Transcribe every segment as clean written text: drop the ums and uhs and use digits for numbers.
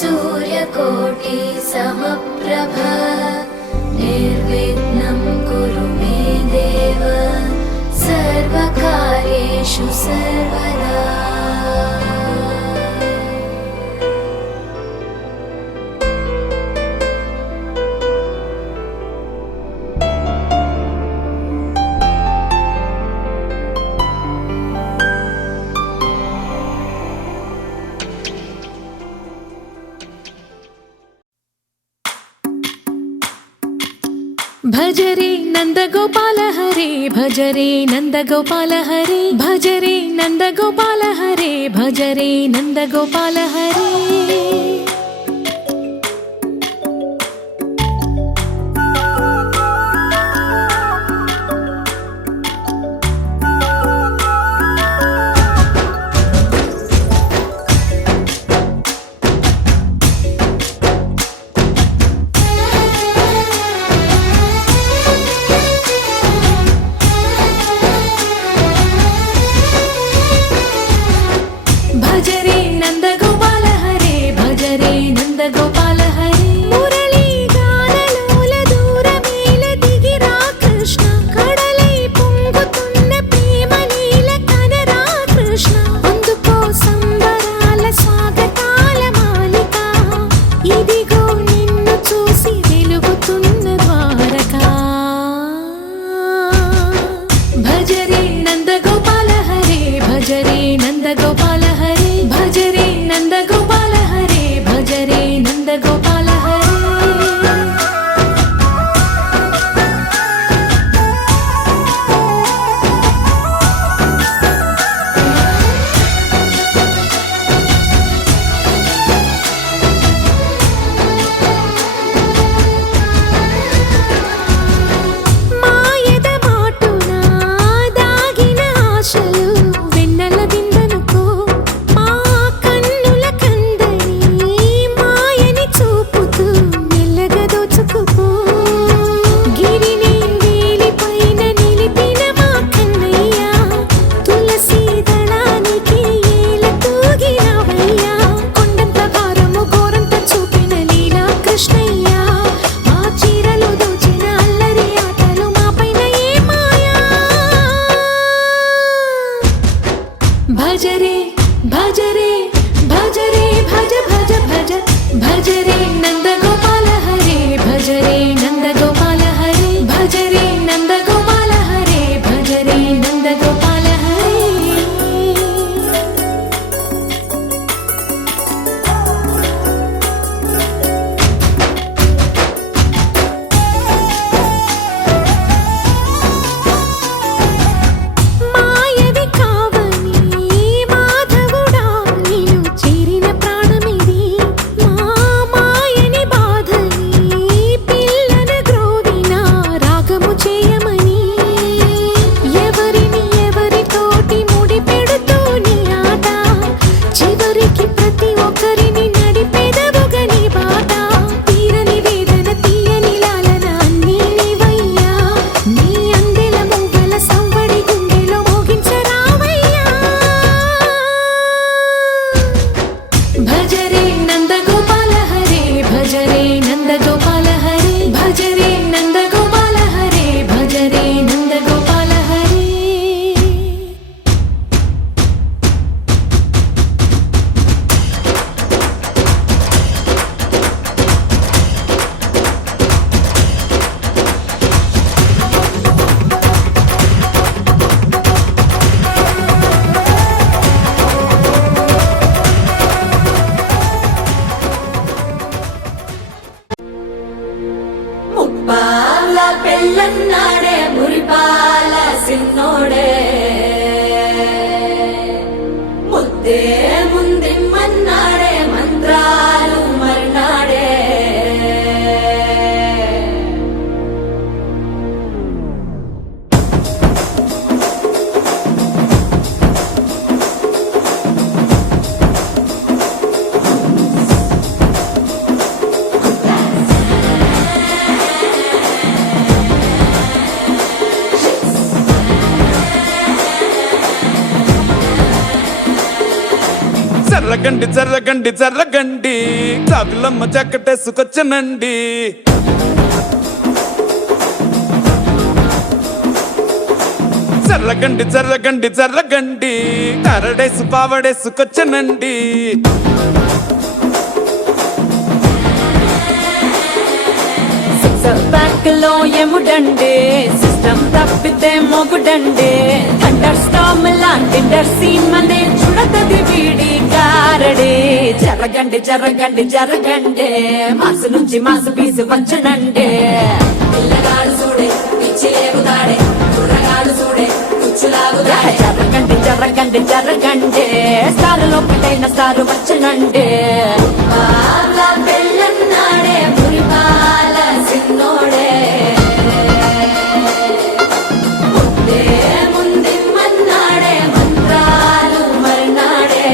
सूर्यकोटि समप्रभ निर्विघ्नं कुरु मे देव सर्वकार्येषु सर्वदा। भज रे नंदगोपाल हरे, भज रे नंदगोपाल हरे, भज रे नंदगोपाल हरे, भज रे नंदगोपाल हरे। भज रे नंदगोपाल हरे, भज रे చర్రగండి చర్రగండి చర్రగండి చాకులమ్మ చక్కటేసుకొచ్చనండి చర్రగండి చర్రగండి చర్రగండి కరడేసు పావడేసుకొచ్చనండి బ్యాక్ లో ఎముడండే సిస్టమ్ తప్పితే మొగుడండే థండర్ స్టామ్ లాంటి సీమనే చూడతది వీడి గారడే జరగండి జరగండి జరగండే మాసు నుంచి మాసు పీసు వచ్చనండే పిల్లగాడు చూడే పిచ్చి లేగుతాడే కుర్రగాడు చూడే కుచ్చులాగుతాడే జరగండి జరగండి జరగండే స్టారులో ఒకటైన స్టారు వచ్చనండే పెళ్ళన్నాడే మురిపాల సిన్నోడే ముందే మన్నాడే మంత్రాలు మర్నాడే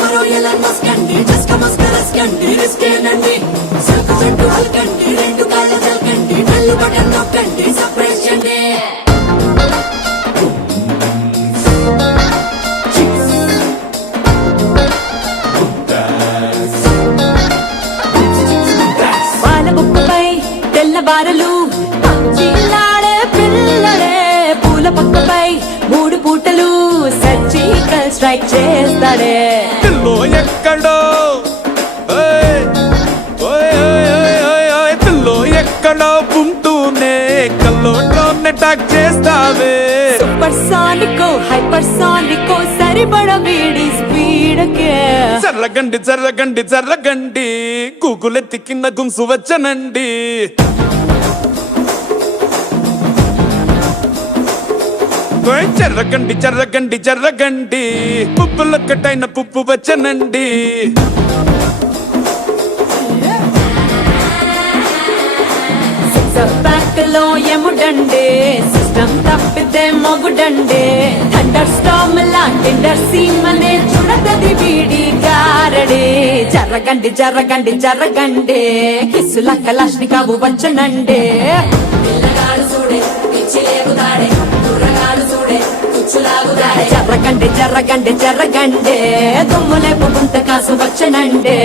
మరో ఎలా మస్కండి జస్క మస్కరస్కండి రిస్కేనండి సరుకు చెట్టు అల్కండి రెండు కాళ్ళ చల్కండి కళ్ళు బటన్ నొక్కండి సర్ప్రైజ్ చండి పాల బుక్కపై తెల్లబారలు పచ్చిలాడే పిల్లడే పూల పక్కపై మూడు పూటలు సర్జికల్ స్ట్రైక్ చేస్తాడే పిల్లో ఎక్కడో ఓయ్, ఓయ్, ఓయ్, ఓయ్, ఓయ్, ఓయ్, పిల్లో ఎక్కడో ఉంటూనే కల్లోట్లోనే టాక్ చేస్తావే సూపర్ సానికో హైపర్ సానికో సరిపడ వీడి స్పీడ్కే చర్రగండి చర్రగండి చర్రగండి గూగులెత్తి కింద గుంసు వచ్చనండి ఓయ్ చర్రగండి చర్రగండి చర్రగండి పుప్పులొక్కటైన పుప్పు వచ్చనండి బ్యాక్ లో ఎముడండే సిస్టమ్ తప్పితే మొగుడండే థండర్ స్టామ్ లాంటి సీమనే చూడతది వీడి గారడే జరగండి జరగండి జరగండే కిస్సుల కలాష్ని కావు వచ్చనండే పిల్లగాడు చూడే పిచ్చి లేగుతాడే కుర్రగాడు చూడే కుచ్చులాగుతాడే జరగండి జరగండి జరగండే దుమ్ములేపు గుంత కాసు వచ్చనండే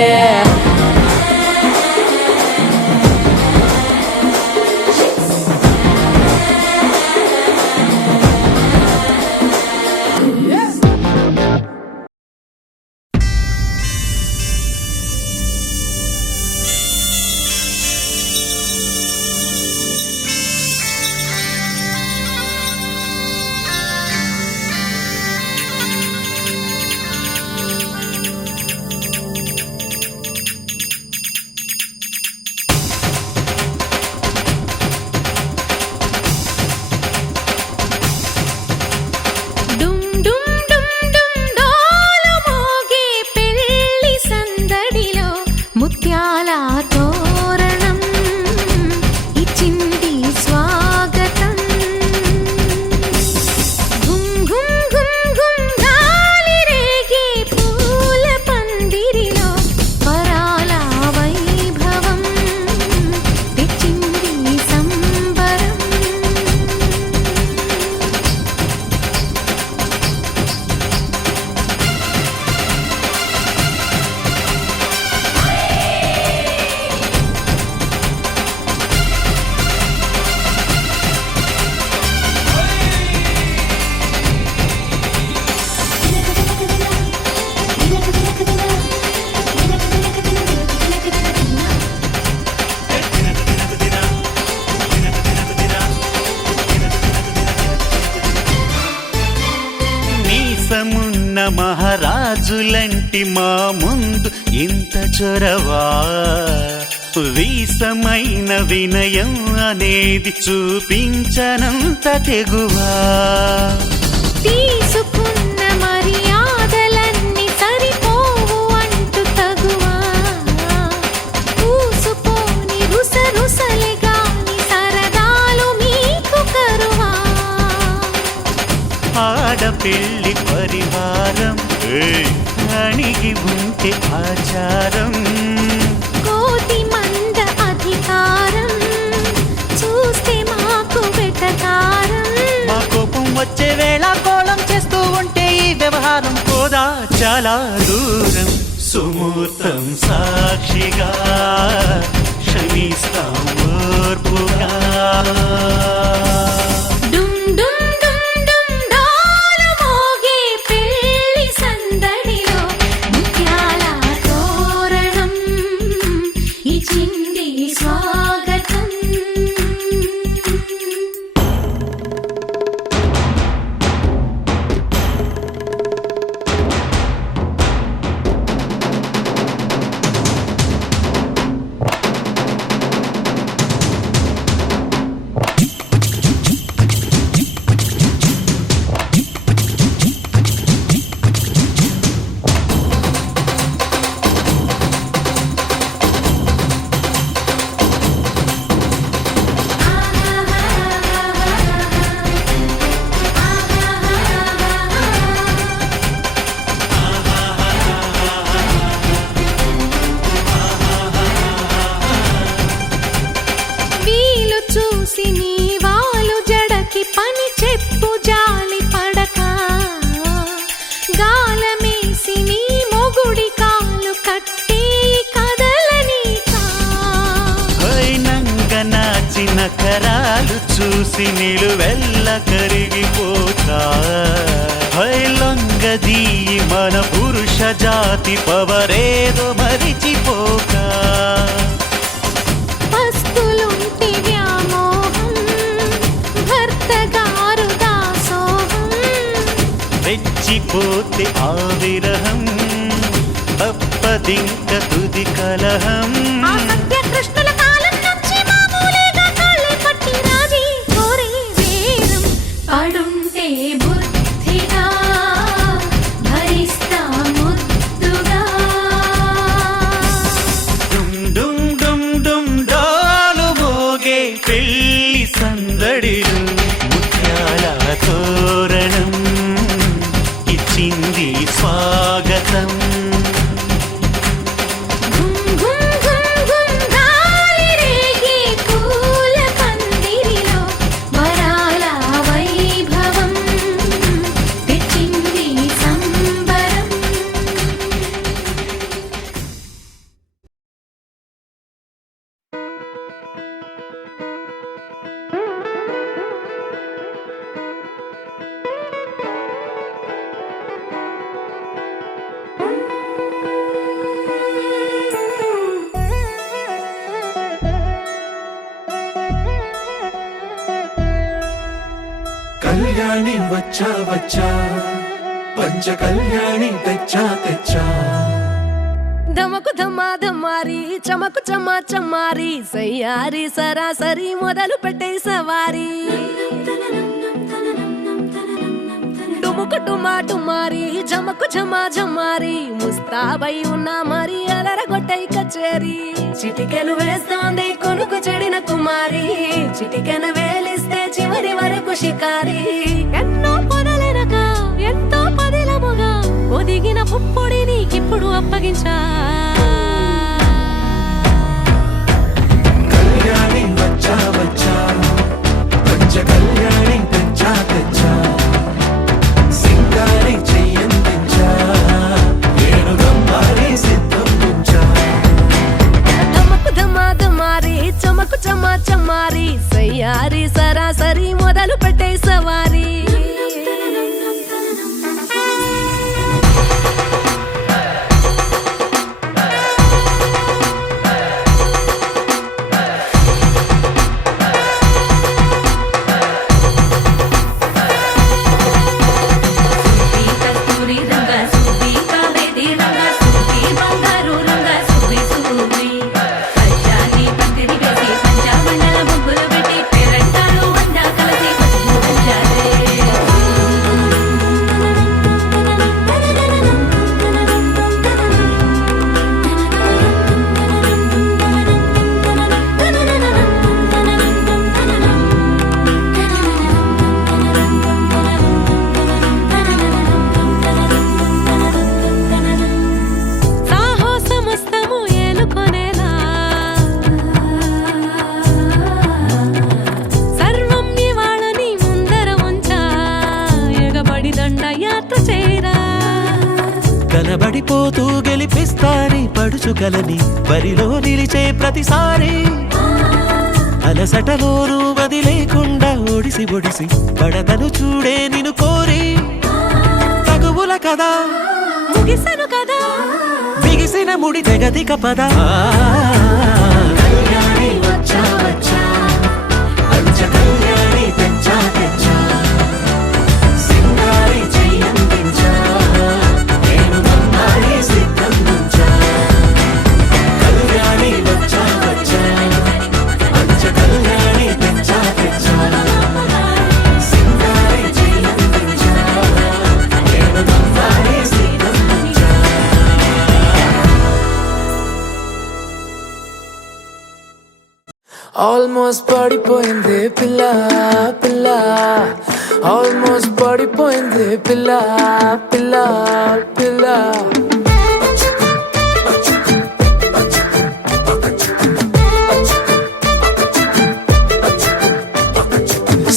మహారాజులంటి మా ముందు ఇంత చొరవా వీసమైన వినయం అనేది చూపించనంత తెగువా తీసుకున్న మర్యాదలన్నీ సరిపోవు అంటూ తగువా పూసుపోని రుసరుసలే గాని సరదాలు మీకు కరువా ఆడపిల్లి పరివారం అణిగి ఉంటే ఆచారం కోటి మంద అధికారం చూస్తే మాకు వెటకారం మా కోపం వచ్చే వేళ కోళం చేస్తూ ఉంటే ఈ వ్యవహారం పోదా చాలా దూరం సుమూర్తం సాక్షిగా క్షమిస్తాం ఓర్పుగా డుమ్ డుమ్ డుమ్ డుమ్ డాలు మోగే పెళ్లి సందడిలో ముత్యాల తోరణం ఇచ్చింది స్వాగతం వీలు చూసి నీ వాలు జడకి పని చెప్పు జాలి పడక గాలమేసి నీ మొగుడి కాలు కట్టి కదలనీకా నంగ నాచిన కరాలు చూసి నిలువెల్ల కరిగిపోతా లొంగదీయి మన పురుష జాతి పవరేదో మరిచిపోక పస్తులుంటి వ్యామోహం భర్త గారు దాసోహం రెచ్చిపోతే ఆ విరహం తప్పదింక తుది కలహం ఆ సత్యకృష్ణుల కాలం నుంచి మామూలుగా కాళ్ళే పట్టి రాజీ కోరే వేరం పడుంటే బుద్ధిగా భరిస్తా ముద్దుగా డుమ్ డుమ్ డుమ్ డుమ్ డాలు మోగే పెళ్లి సందడిలు ముత్యాల తోరణం ఇచ్చింది స్వాగతం ఘుమ్ ఘుమ్ ఘుమ్ ఘుమ్ గాలి రేగే పూల పందిరిలో వరాల వైభవం తెచ్చింది సంబరం కళ్యాణి వచ్చా వచ్చా పంచ కళ్యాణి తెచ్చా తెచ్చా ధమకు ధమ్మా ధమ్మారి చమకు చమ్మా చమ్మారి సయ్యారి సరాసరి మొదలు పెట్టే సవారి డుముకు డుమా డుమారి జమకు ఝమా ఝమారి ముస్తాబై ఉన్నా మరి అలరగొట్టై కచేరి చిటికెలు వేస్తోంది కొనుకు చెడిన కుమారి చిటికెను వేలిస్తే చివరి వరకు షికారి ఎన్నో పొదలెనక ఎంతో పదిలముగా ఒదిగిన పుప్పొడి నీకిప్పుడు అప్పగించా కళ్యాణి వచ్చా వచ్చా పంచ కళ్యాణి తెచ్చా తెచ్చా సింగారి చెయ్యందించా ఏడు గమ్మారి సిద్ధం ఉంచా ధమకు ధమా ధమారి చమకు చమ్మా చమ్మారి సయ్యారి సరాసరి మొదలు పెట్టే సవారి ఓడిపోతూ గెలిపిస్తాని పడుచుకలని బరిలో నిలిచే ప్రతిసారి అలసటలోనూ వదిలేకుండా ఒడిసి ఒడిసి పడతను చూడే నిన్ను కోరి తగువుల కదా ముగిసను కదా బిగిసిన ముడి తెగదిక పద కళ్యాణి వచ్చా వచ్చా పంచ కళ్యాణి తెచ్చా తెచ్చా సింగారి చెయ్యందించా నేను బంగారి సిద్ధందించా కళ్యాణి వచ్చా వచ్చా పంచ కళ్యాణి తెచ్చా తెచ్చా సింగారి చెయ్యందించా నేను బంగారి సిద్ధందించా ఆల్మోస్ట్ పడిపోయింది పిల్ల పిల్ల ఆల్మోస్ట్ పడిపోయింది పిల్ల పిల్ల పిల్ల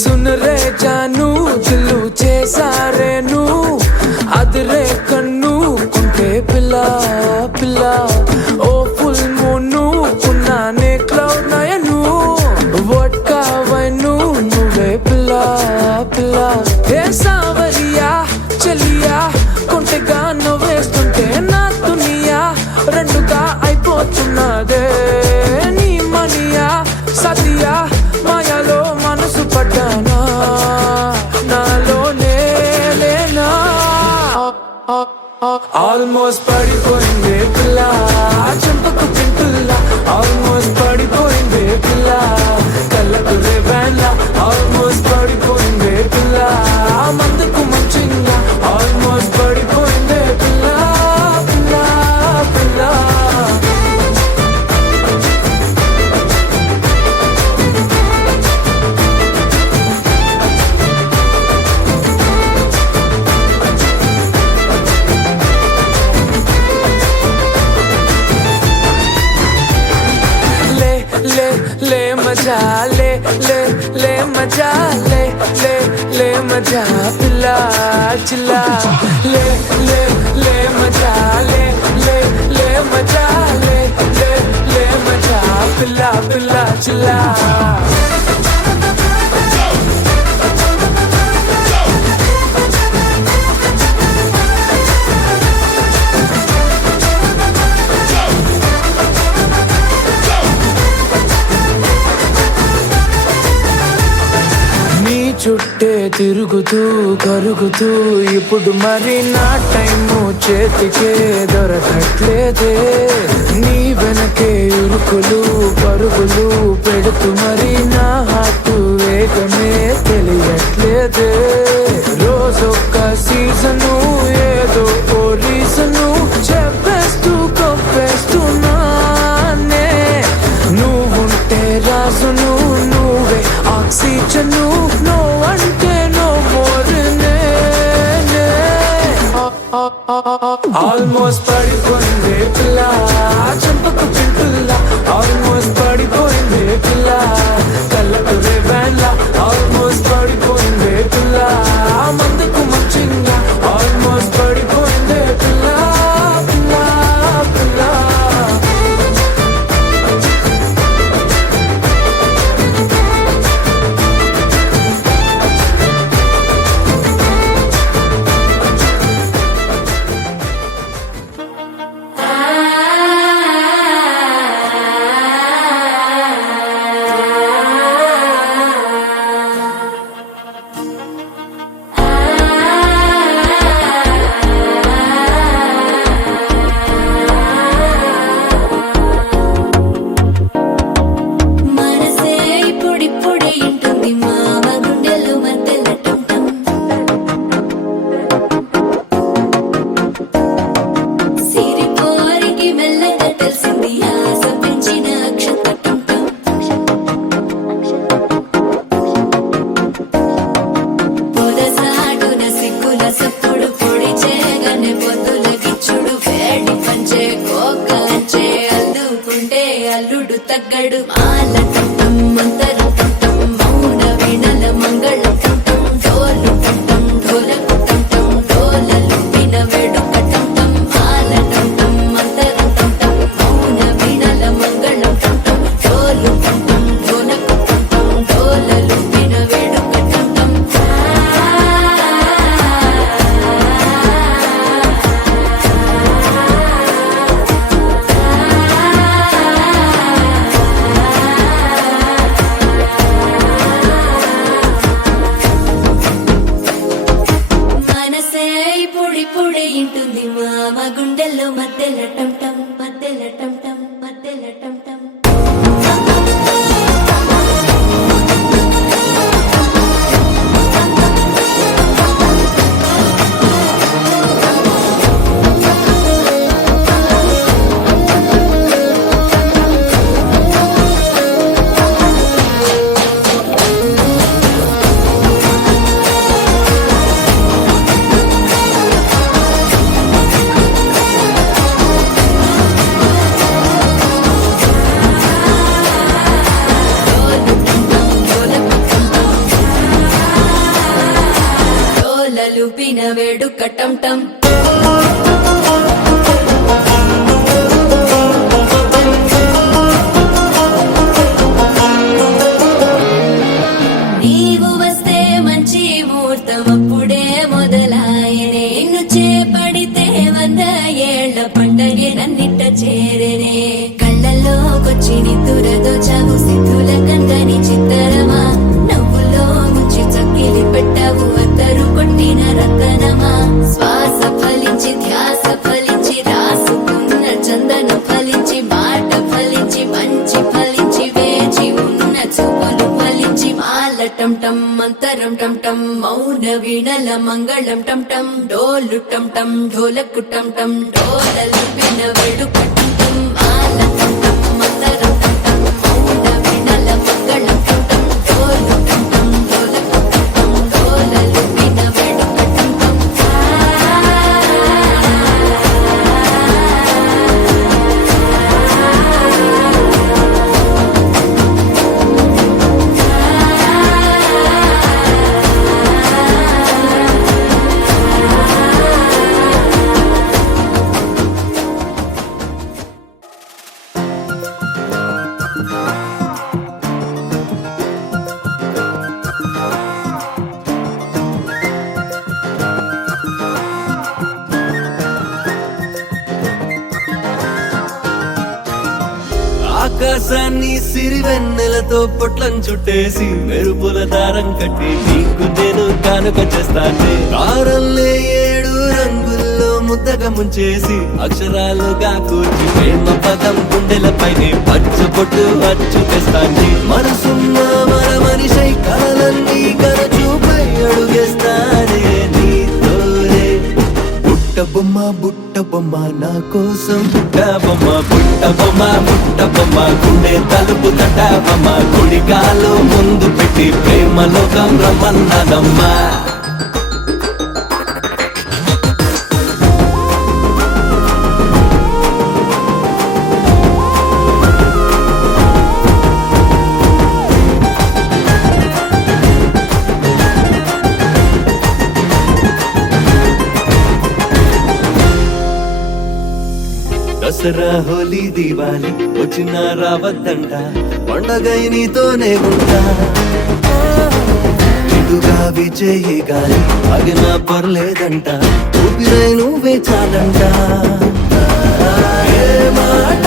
सुन रे जानू दिलू చేసారేను అదిరే కన్ను కుంటే పిల్ల పిల్ల ఓ ఫుల్ మూను ఉన్నానే క్లౌడ్ నయను వడ్కా వైను నువ్వే పిల్ల పిల్ల ఏ సావరియా చెలియా కొంటెగా నవ్వేస్తుంటే నా దునియా రెండుగా అయిపోతున్నదే నీ మనియా సతియా మాయాలో మనసు పడ్డానా నాలోనే లేనా ఆల్మోస్ట్ పడిపోయింది పిల్ల చెంపకు పింటుల్లా ఆల్మోస్ట్ పడిపోయింది పిల్ల కళ్ళకు రేవాన్లా ఆల్మోస్ట్ పడిపోయింది పిల్ల మందుకు మంచింగా ఆల్మోస్ట్ పడిపోయింది పిల్ల పిల్ల పిల్ల ले मजा ले मजा ले मजा पिला चिल्ला ले मजा ले मजा ले मजा पिला पिला चिल्ला చుట్టే తిరుగుతూ కరుగుతూ ఇప్పుడు మరి నా టైము చేతికే దొరకట్లేదే నీ వెనకే ఉరుకులు పరుగులు పెడుతూ మరి నా హార్ట్ వేగమే తెలియట్లేదే రోజొక్క సీజను ఏదో ఓ రీజను చెప్పేస్తూ కొప్పేస్తున్నానే నువ్వుంటే రాజును నువ్వే ఆక్సిజను నో అంటే నో మోర్ ఆల్మోస్ట్ పడిపోయింది పిల్ల చెంపకు పింటుల్లా ఆల్మోస్ట్ పడిపోయింది పిల్ల కళ్ళకు రేవాన్లా ఆల్మోస్ట్ పడిపోయింది పిల్ల మందుకు మంచింగా ఆల్మోస్ట్ పడిపోయింది పిల్ల పిల్ల పిల్ల గుండెల్లో మధ్యల టం టం మధ్యల టం టం మధ్యల టం టం లూపిన వేడుక టం టం నీవు వస్తే మంచి ముహూర్తం అప్పుడే మొదలాయనే నిన్ను చేపడితే 100 ఏళ్ల పండగే నన్నిట్ట చేరనే కళ్ళల్లోకొచ్చి నిద్దురదో చావు సిద్ధుల కందని చిత్తరమా నవ్వులో ముంచి చక్కిలి పెట్టావు అద్దరు కొట్టిన రతనమా శ్వాస ఫలించి ధ్యాస ఫలించి రాసుకున్న చందన ఫలించి మాట ఫలించి మంచి ఫలించి వేచి ఉన్న చూపులు ఫలించి మాల టం టం మంతరం టం టం మౌన వీణల మంగళం టం టం డోలు టం టం ఢోలకు టం టం డోలలు విన వేడుక టం టం మాల టం టం మంతరం టం టం మౌన వీణల మంగళం టం టం డోలు టం టం ఢోలకు టం టం డోలలు విన వేడుక టం టం ఆకాశాన్ని సిరివెన్నెలతో పొట్లం చుట్టేసి మెరుపుల దారం కట్టి నీకు నేను కానుక చేస్తానే కారల్లే 7 రంగుల్లో ముద్దగా ముంచేసి అక్షరాలుగా కూర్చి ప్రేమ పదం గుండెలపైనే పచ్చబొట్టు అచ్చు తెస్తాండి మనసున్న మన మనిషై కలలన్నీ కరచూపై అడుగేస్తానే నీతోనే బుట్ట బొమ్మ నా కోసం బుట్ట బొమ్మ గుండె తలుపు తట్ట బొమ్మ కుడికాలు ముందు పెట్టి ప్రేమ లోకం రమ్మన్నదమ్మా దసరా హోలీ దివాలి వచ్చిన రావద్దంట పండగై నీతోనే ఉంటా ఇటుగా విజయ్ గాలి అగినా పర్లేదంట ఊపిరై నువ్వే చాలంట ఏ మాట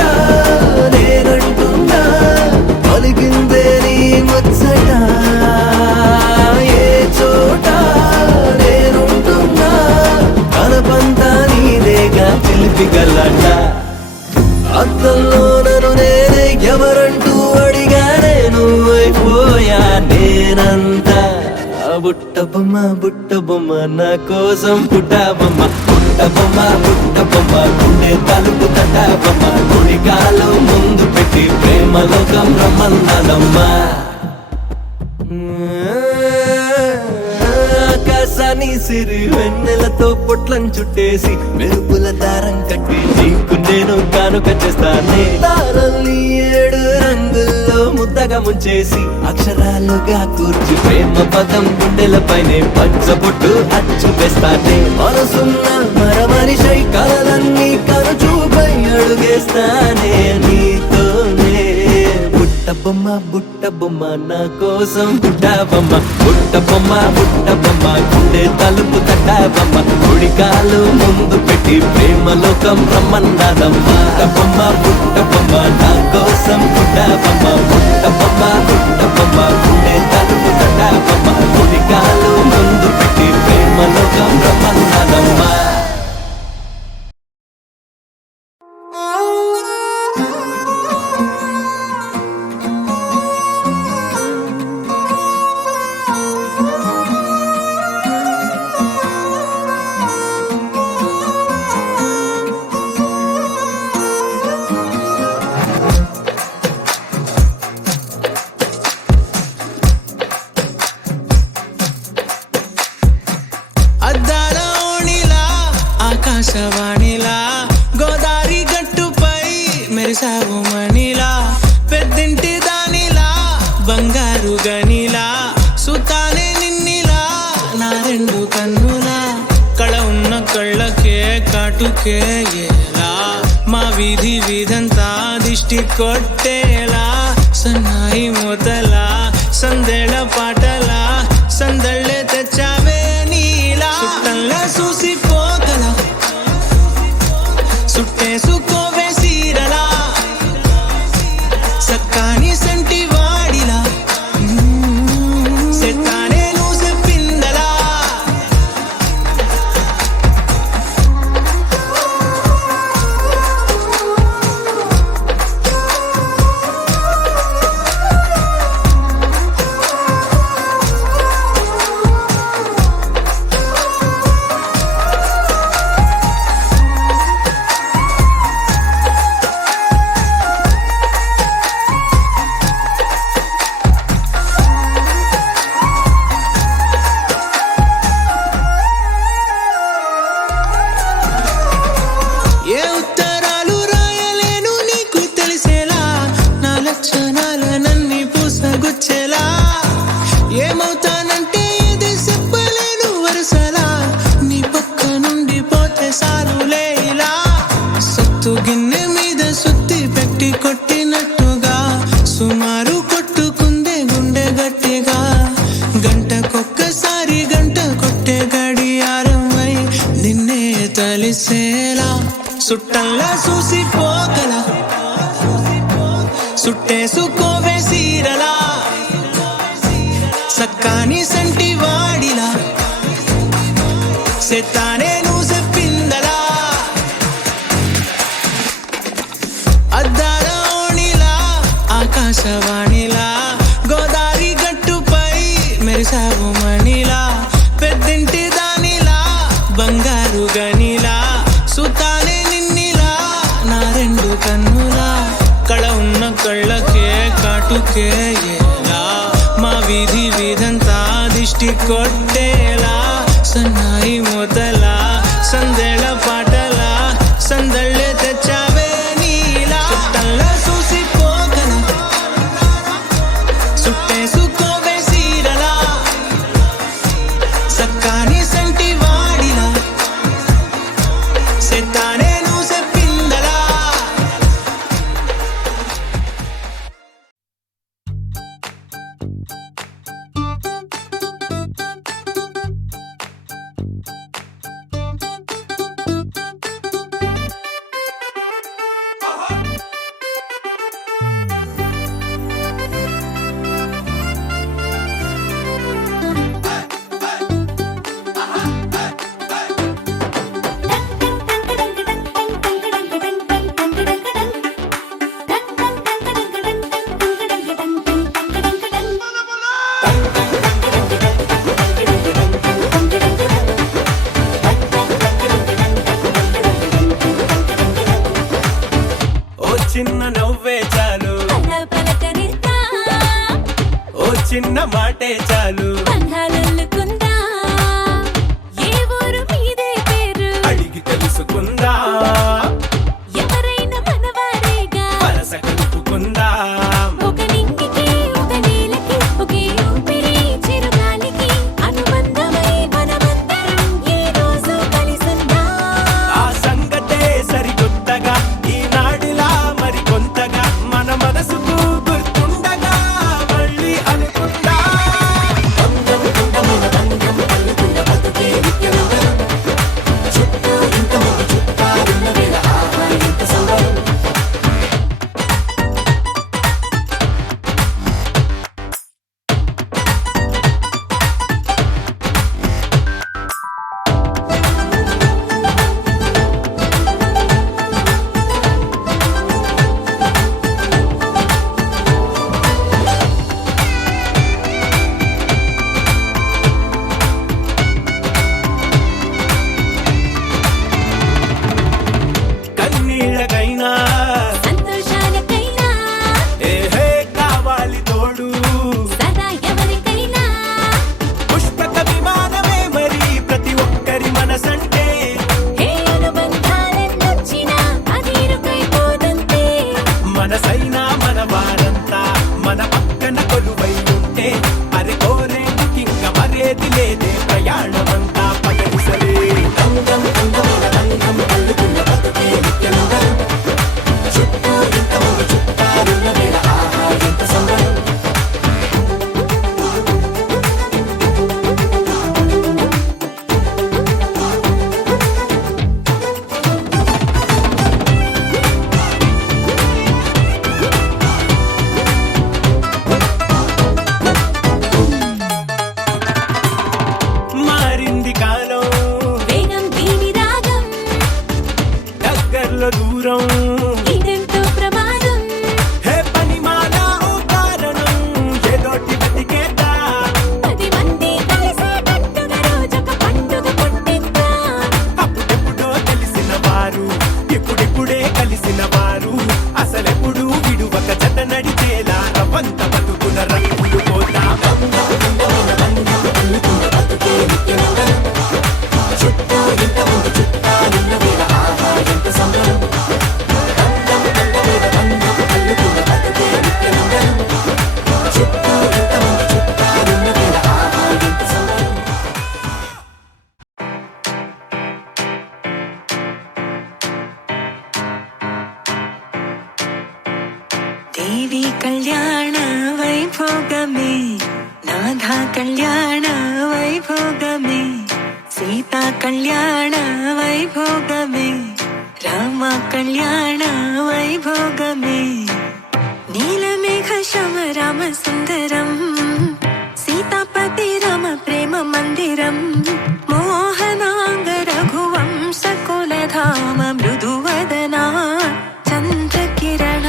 నేనంటున్నా పలికిందే నీ ముచ్చట ఏ చోట నేనుంటున్నా కలపంతా నీదేగా చిలిపి గల్లంట అద్దంలో నన్ను నేనే ఎవరంటూ అడిగానే నువ్వైపోయా నేనంతా బుట్ట బొమ్మ నా కోసం బుట్ట బొమ్మ గుండె తలుపు తట్ట బొమ్మ కుడికాలు ముందు పెట్టి ప్రేమ లోకం రమ్మన్నదమ్మా ఆకాశాన్ని సిరి వెన్నెలతో పొట్లం చుట్టేసి మెరుపుల దారం కట్టి నీకు నేను కానుక చేస్తానే దారాల్ని 7 రంగుల్లో ముద్దగా ముంచేసి అక్షరాలుగా కూర్చి ప్రేమ పదం గుండెలపైనే పచ్చబొట్టు అచ్చు వేస్తానే మనసున్న మర మనిషై కలలన్నీ కనుచూపై అడుగేస్తానే నీతోనే బుట్ట బొమ్మ నా కోసం బుట్ట బొమ్మ గుండె తలుపు తట్ట బొమ్మ కుడికాలు ముందు పెట్టి ప్రేమ లోకం రమ్మన్నదమ్మా బుట్ట బొమ్మ నా కోసం బుట్ట బొమ్మ గుండె తలుపు తట్ట బొమ్మ కుడికాలు ముందు పెట్టి ప్రేమ లోకం రమ్మన్నదమ్మా మెరిసావు మణిలా పెద్దింటి దానిలా బంగారు గనిలా సుతానే నిన్నిలా నా రెండు కన్నులా కళ ఉన్న కళ్ళకే కాటుకే ఎలా మా వీధి వీధంతా దిష్టి కొట్టేలా సన్నాయి మూతలా సందేళ పాటలా సందళ్ళే తెచ్చావే నీలా చుట్టంలా చూసిపోగల సుట్టేసుకోవే సీరలా సక్కాని సంటి వాడిలా సెత్తానే నువ్వు చెప్పిందలా ఏ ఉత్తరాలు రాయలేను నీకు తెలిసేలా నా లక్షణాలనన్నీ పూసగుచ్చేలా ఏమవుతానంటే ఇది చెప్పలేను వరుసలా నీ పక్క నుండి పోతే సారులే ఇలా సత్తు గిన్నె మీద సుత్తి పెట్టి కొట్టినట్టుగా సుమారు కొట్టుకుందే గుండె గట్టిగా గంటకొక్కసారి గంట కొట్టే గడియారమై నిన్నే తలిసేలా సుట్టంలా చూసిపోగల సుట్టేసుకోవే సీరలా సక్కాని సంటి వాడిలా సెత్తానే నువ్వు చెప్పిందలా అద్దాల ఓణిలా ఆకాశవాణిలా గోదారి గట్టుపై మెరిసావు మణిలా పెద్దింటి దానిలా బంగారు గనిలా సుతానే నిన్నిలా నా రెండు కన్నులా కళ ఉన్న కళ్ళకే కాటుకే ఎలా మా వీధి వీధంతా దిష్టి కొట్టేలా సన్నాయి మూతలా సందేళ పాటలా సందళ్ళే తెచ్చావే నీలా చుట్టంలా చూసిపోగల సుట్టేసుకోవే సీరలా సక్కాని సంటి వాడిలా సెత్తానే నువ్వు చెప్పిందలా ఓ చిన్న నవ్వే చాలు పలకరిస్తా ఓ చిన్న మాటే చాలు బంధాలల్లుకుందా ఏ ఊరు మీదే పేరు అడిగి తెలుసుకుందా ఎవరైనా మనవారేగా వరస కలుపుకుందా ఒక నింగికి ఒక నేలకి ఒకే ఊపిరి చిరుగాలికి అనుబంధమై మనమందరం ఈ రోజు కలిసుందా ఆ సంగతే సరికొత్తగా ఈనాడిలా మరి కొంతగా మన మనసుకు గుర్తుండగా మళ్ళీ అనుకుందా మనసంటే ఏ అనుబంధాలెన్నొచ్చినా అది ఇరుకైపోదంతే దూరం ఇదెంతో ప్రమాదం హే పని మాలా ఓ కారణం ఏదోటి బతికేదా 10 మంది కలిసేటట్టుగా రోజొక పండుగ పుట్టిద్దాం అప్పుడెప్పుడో తెలిసిన వారు ఇప్పుడిప్పుడే కలిసిన వారు అసలెప్పుడు విడువక జత నడిచేలా రవంత బతుకుల రంగులు పోతా చుట్టూ ఇంత ముందు చుట్టాలున్న వేళ ఆహా ఎంత సంబరం బంధం కండ మీద బంధం అల్లుకున్న బతుకే నిత్యనందనం చుట్టూ ఇంత ముందు చుట్టాలున్న వేళ ఆహా ఎంత సంబరం దేవి కళ్యాణ వైభోగమే నాథ కళ్యాణ వైభోగమే సీతా కళ్యాణ వైభోగమే రామ కళ్యాణ వైభోగమే నీలమేఘ శమ రామ సుందరం సీతాపతి రామ ప్రేమ మందిరం మోహనాంగ రఘువంశకులధామ మృదువదనా చంద్రకిరణ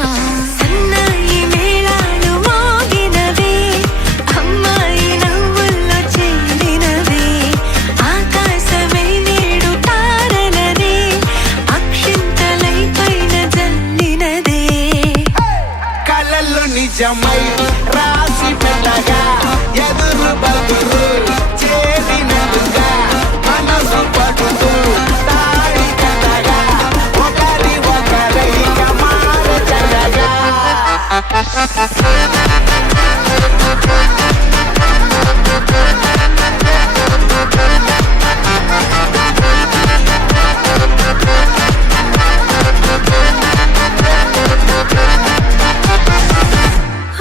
సన్నాయి మేళాలు మోగినవే అమ్మాయి నవ్వుల్లో చేరినవే ఆకాశమై నేడు తారలనే అక్షింతలై పైన జల్లినదే కలలు నిజమై రాసి పెట్టగా ఎదురు బదురు చేసినట్టుగా మనసు పడుతూ తాడి కట్టగా ఒకరి ఒకరైక మారచగా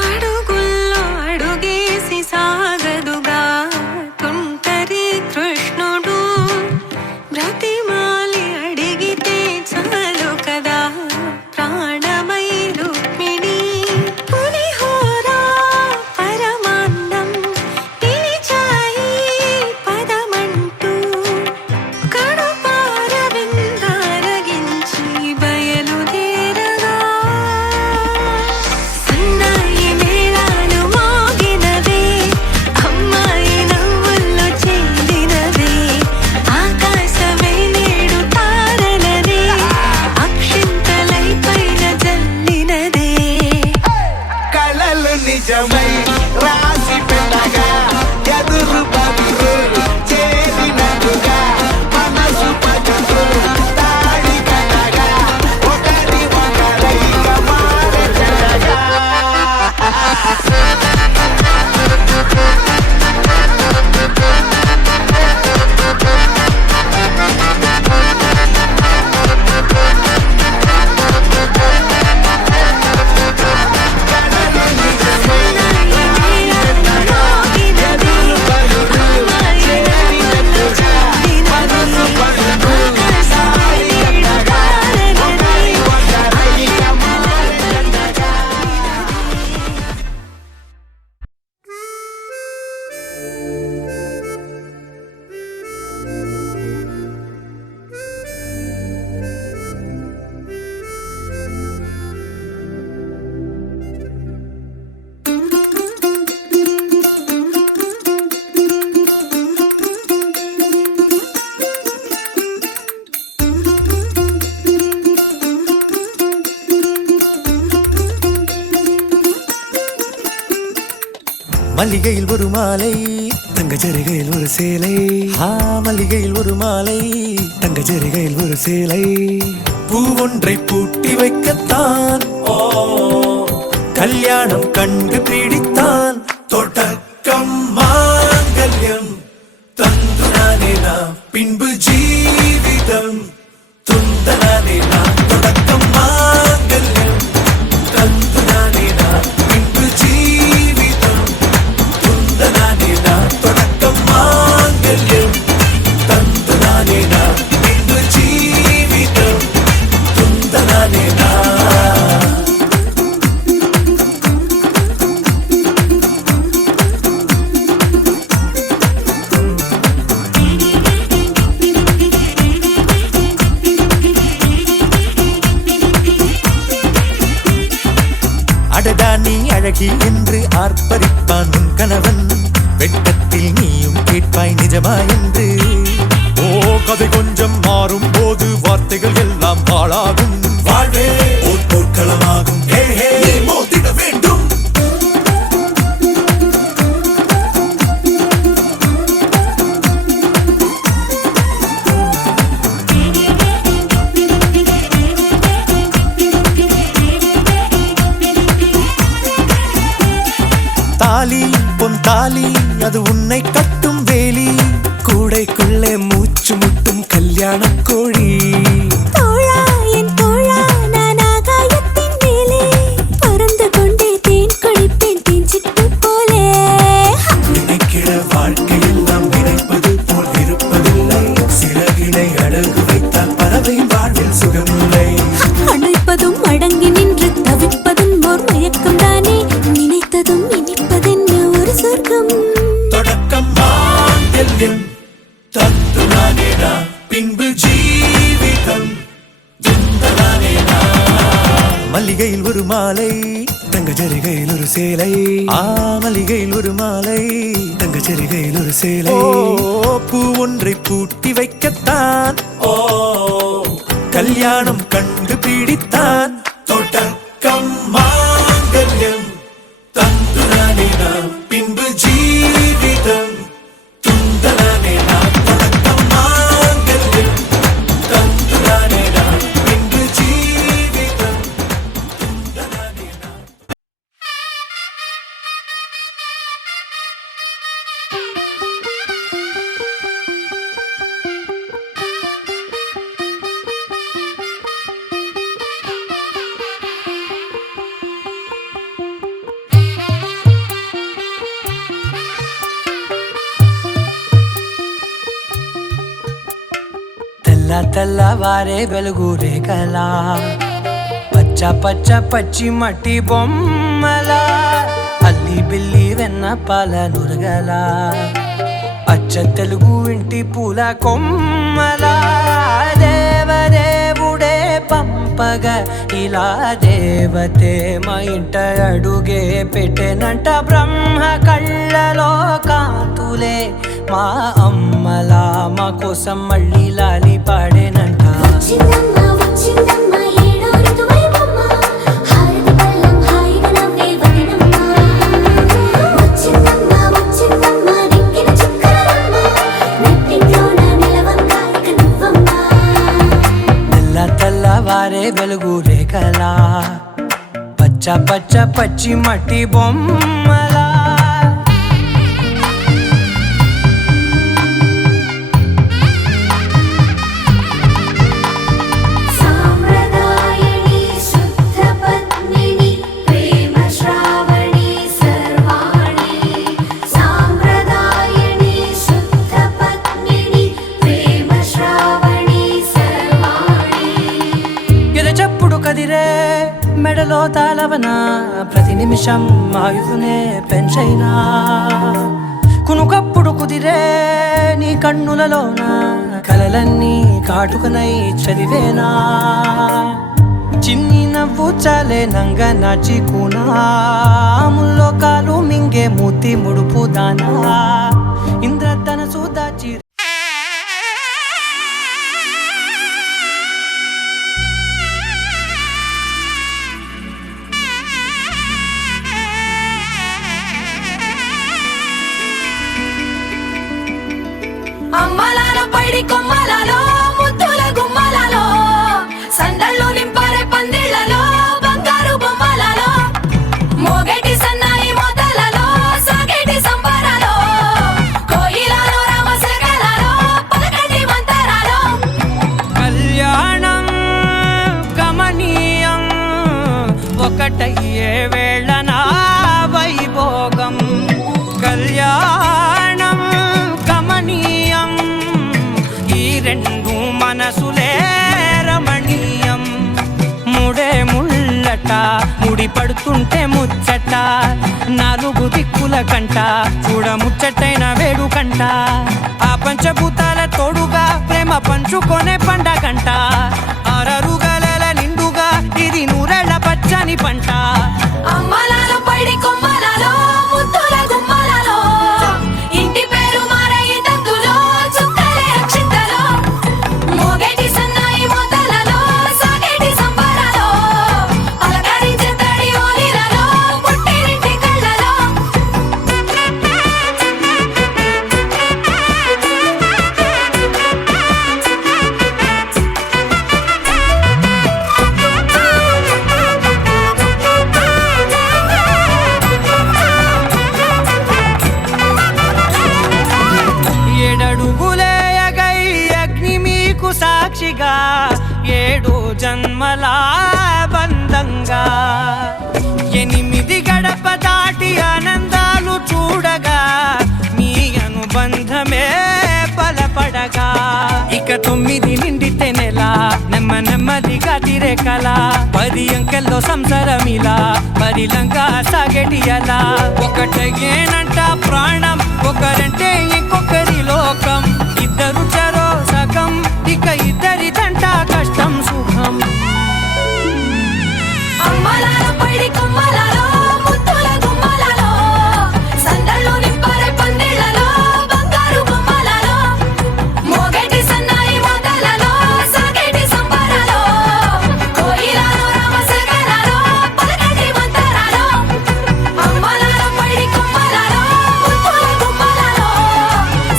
అడుగుల్లో అడుగేసి సాగదుగా తుంటరి కృష్ణుడు బ్రతిమాలి అడిగితే చాలు కదా ప్రాణమై రుక్మిణి పులిహోరా పరమాన్నం పిలిచాయి పదమంటూ కడుపార విందారగించి బయలుదేరగా సన్నాయి మేళాలు మోగినవే అమ్మాయి నవ్వుల్లో చేరినవే ఆకాశమై నేడు తారలనే అక్షింతలై పైన జల్లినదే కలలు నిజమై రాసి పెట్టగా ఎదురు బదురు చేసినట్టుగా మనసు పడుతూ తాడి కట్టగా ఒకరి ఒకరైక మారచగా மல்லிகையில் ஒரு மாலை தங்க ஜரிகையில் ஒரு சேலை மல்லிகையில் ஒரு மாலை தங்க ஜரிகையில் ஒரு சேலை பூ ஒன்றை பூட்டி வைக்கத்தான் கல்யாணம் கண்டு பிடித்தான் தொடக்கம் மாங்கல்யம் தந்து நானே நாம் பின்பு ஜீவிதம் துந்தனானே நாம் தொடக்கம் மாங்கல்யம் தந்து நானே நாம் பின்பு ஜீவிதம் துந்தனானே நாம் தொடக்கம் மாங்கல்யம் தந்து நானே நாம் பின்பு ஜீவிதம் துந்தனானே நாம் அழகி என்று ஆர்ப்பரிப்பான் உன் கணவன். வெட்டத்தில் நீயும் கேட்பாய் நிஜமா என்று. ஓ கதை கொஞ்சம் மாறும் போது வார்த்தைகள் எல்லாம் பாழாகும். வாழ்வே ஓர் போர்க்களமாகும். ஹே ஹே மோதிட வேண்டும். தாலி பொன் தாலி அது உன்னை கட்டும் வேலி. கூடைக்குள்ளே மூச்சு முட்டும் கல்யாண கோழி. தோழா என் தோழா நான் ஆகாயத்தின் மேலே பறந்து கொண்டே தேன் குடிப்பேன் தேஞ்சிட்டு போலே. நினைக்கிற வாழ்க்கையில் நாம் நினைப்பது போல் இருப்பதில்லை. சிறகினை அழகு வைத்தால் பறவை வாழ்வில் சுகமில்லை. அணைப்பதும் அடங்கி நின்று தவிப்பதும் ஓர் மயக்கம் தானே. நினைத்ததும் இனிப்பதென்ன ஒரு சொர்க்கம். தொடக்கம் மாங்கல்யம் தத்துனானேனா பின்பு ஜீவிதம் துந்தனானேனா. மல்லிகையில் ஒரு மாலை தங்க ஜரிகையில் ஒரு சேலை. மல்லிகையில் ஒரு மாலை தங்க ஜரிகையில் ஒரு சேலை. பூ ஒன்றை பூட்டி வைக்கத்தான் கல்யாணம் கண்டு பிடித்தான். தொடக்கம் மாங்கல்யம் தந்துனானேனா பின்பு ஜீவிதம் துந்தனானேனா. தொடக்கம் மாங்கல்யம் தந்துனானேனா பின்பு ஜீவிதம் துந்தனானேனா. తెల్లవారే వెలుగు రేఖలా పచ్చ పచ్చ పచ్చి మట్టి బొమ్మలా అల్లి బిల్లి వెన్న పాల నురగలా అచ్చ తెలుగు ఇంటి పూల కొమ్మలా. దేవదేవుడే పంపగ ఇలా దేవతే మా ఇంట అడుగే పెట్టెనంట. బ్రహ్మ కళ్ళలో కాంతులే మా అమ్మలా మా కోసం మళ్ళీ లాలి పాడేనంట. వచ్చిందమ్మ వచ్చిందమ్మ ఏడో ఋతువైవమ్మ హారతి పళ్ళం హాయిగా నవ్వే వదినమ్మ. వచ్చిందమ్మ వచ్చిందమ్మ నెక్కిన చుక్కలమ్మ నెట్టింట్లోన నిలవంగా ఇక నువ్వమ్మ. తెల్లవారే వెలుగు రేఖలా పచ్చ పచ్చ పచ్చి మట్టి బొమ్మలా. సాంప్రదాయని శుద్ధ పద్మిని ప్రేమ శ్రావణి సర్వాణి. సాంప్రదాయని శుద్ధ పద్మిని ప్రేమ శ్రావణి సర్వాణి. ఎదచప్పుడు కదిరే మెడలో తాళవన ప్రతి నిమిషం ఆయుధునే పెంచైనా. కునుకప్పుడు కుదిరే నీ కన్నులలోన కలలన్నీ కాటుకనై చదివేనా. చిన్ని నవ్వు చాలే నంగ నాచి కూనాముల్లో కాలు మింగే మూతి ముడుపు దానా. ఇంద్రధనసు దాచి అమ్మలాలో పైడి కొమ్మలలో ముద్దుల గుమ్మలలో సందళ్ళు నింపారే పందిళ్లలో బంగారు బొమ్మలలో మోగేటి సన్నాయి మోతలలో సాగేటి సంబరాలో కోయిలలో రామశకలలో పలకటి మంతరాలో. కళ్యాణం గమనీయం ఒకటయ్యే వేళ నా వైభోగం. కళ్యాణం గమనీయం ఈ రెండు మనసులే రమణీయం. ముడే ముళ్ళట ముడి పడుతుంటే ముచ్చట నాలుగు దిక్కుల కంట చూడ ముచ్చటైన వేడుకంట. ఆ పంచభూతాల తోడుగా ప్రేమ పంచుకొనే పండగంట. అరరుగల నిండుగా ఇది నూరెళ్ళ పచ్చని పంట. అమ్మలాలో పైడి బంధంగా 8 గడప దాటి ఆనందాలు చూడగా మీ అనుబంధమే బలపడగా ఇక 9 నిండితే నెల నెమ్మదిగా తిరే కల 10 అంకెల్లో సంసారమిలా పరిలంగా సాగేటి అలా ఒకటేనంట ప్రాణం ఒకరంటే ఇంకొకరి లోకం ఇద్దరు చరో సగం ఇక ఇద్దరిదంట కష్టం సుఖం అమ్మలాల పైడి కొమ్మలలో ముత్తుల గుమ్మలలో సందళ్ళు నింపరే పందిళ్ళలో బంగారు బొమ్మలలో మోగేటి సన్నాయి మోతలలో సాగేటి సంబరాలో కోయిలలో రామశేఖరాలో పలకేటి మంతరాలో అమ్మలాల పైడి కొమ్మలలో ముత్తుల గుమ్మలలో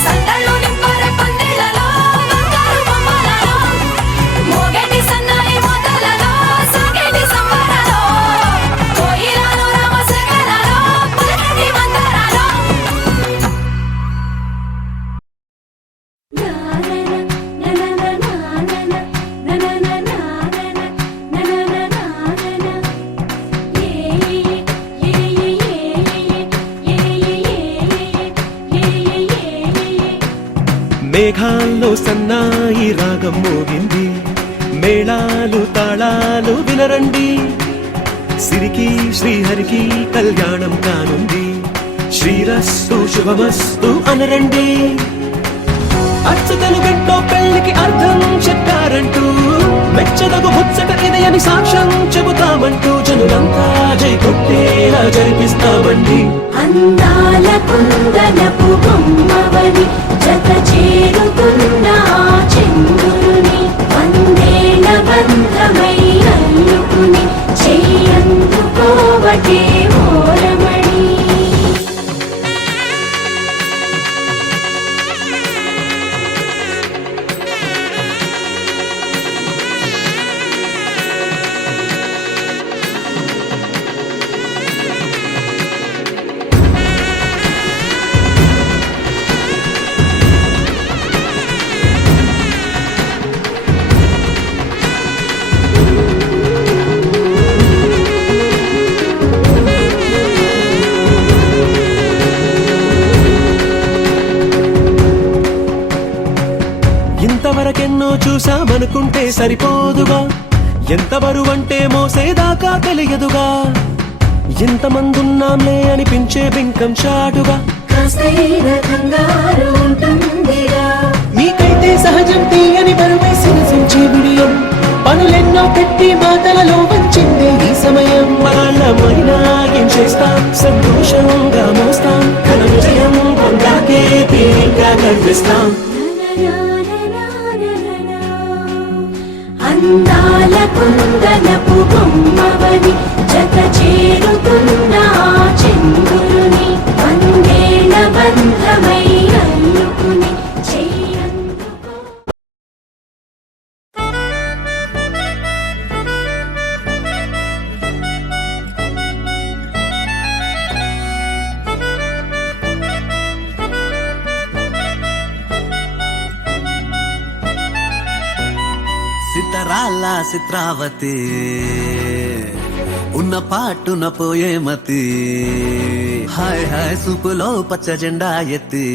సందళ్ళు నింపరే పందిళ్ళలో బంగారు బొమ్మలలో మోగేటి సన్నాయి మోతలలో సాగేటి సంబరాలో కోయిలలో రామశేఖరాలో పలకేటి మంతరాలో మేఘాల్లో సన్నాయి రాగం మోగింది మేళాలు తాళాలు వినరండి సిరికి శ్రీహరికి కళ్యాణం కానుంది శ్రీరస్తు శుభమస్తు అనరండి అచ్చతలు గంటో పెళ్లికి అర్థం చెప్పారంటూ మెచ్చదగు ముచ్చట ఇది అని సాక్ష్యం చెబుతామంటూ జనులంతా జై కొట్టేలా జరిపిస్తామండి అందాల కుందనపు బొమ్మవని జత చేరుకున్న ఆ చెంగురుని వందేల బంధమై అల్లుకుని చెయ్యందుకోవటే మోరమణి ఇంతవరకెన్నో చూసామనుకుంటే సరిపోదుగా ఎంత బరువంటే మోసేదాకా తెలియదుగా ఇంతమందున్నాంలే అనిపించే బింకం చాటుగా కాస్తైన కంగారు ఉంటుందిగా మీకైతే సహజం తీయని బరువే సిరసించే విడియం పనులెన్నో పెట్టి మాటలలో వంచింది ఈ సమయం వాళ్ళమైనా ఏం చేస్తాం సంతోషంగా మోస్తాం ఘన విజయం పొందాకే తీరిగ్గా కనిపిస్తాం అందాల కుందనపు బొమ్మవని జత చేరుకున్న ఆ చెంగురుని వందేల బంధమై అల్లుకుని చెయ్యందుకో సితరాల చిత్రావతి ఉన్న పాటున పోయే మతి హాయ్ హాయ్ సూపులో పచ్చ జెండా ఎత్తి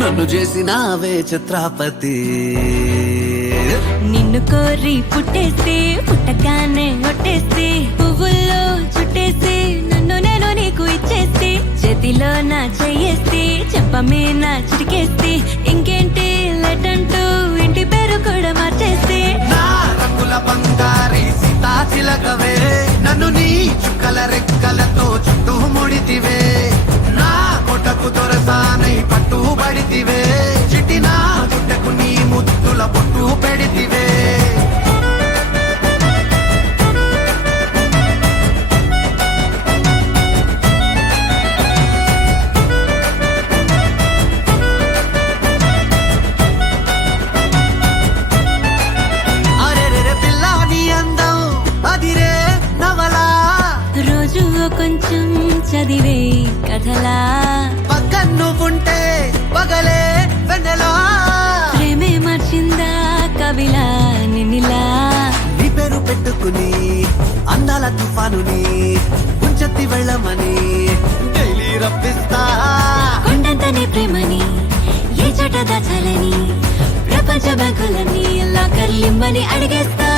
నన్ను చేసినావే చిత్రాపతి నిన్ను కోరి పుట్టేసి పుట్టగానే ఒట్టేసి పువ్వుల్లో చుట్టేసి నన్ను నేను నీకు ఇచ్చేసి చేతిలో నా చెయ్యేసి చెంప మీద చిటికేసి ఇంకేంటి లెటంటూ ఇంటి పేరు కూడా మార్చేసి నా రంగుల బంగారి సీతా చిలకవే నన్ను నీ చుక్కల రెక్కలతో చుట్టూ ముడితివే నా కొట్టకు దొరసానై పట్టుబడితివే చిటిన గుడ్డకు నీ ముద్దుల పొట్టు పెడితివే కొంచెం చదివే కథలా పక్కన నువ్వుంటే పగలే వెన్నెలా ప్రేమే మార్చిందా కవిలా నిన్నిలా నీ పేరు అందాల తుఫానుని ఉంచెత్తి వెళ్ళమని డైలీ రప్పిస్తా కొండంతనే ప్రేమని ఏ చోట దాచాలని ప్రపంచ బ్యాంకులని లాకర్లిమ్మని అడిగేస్తా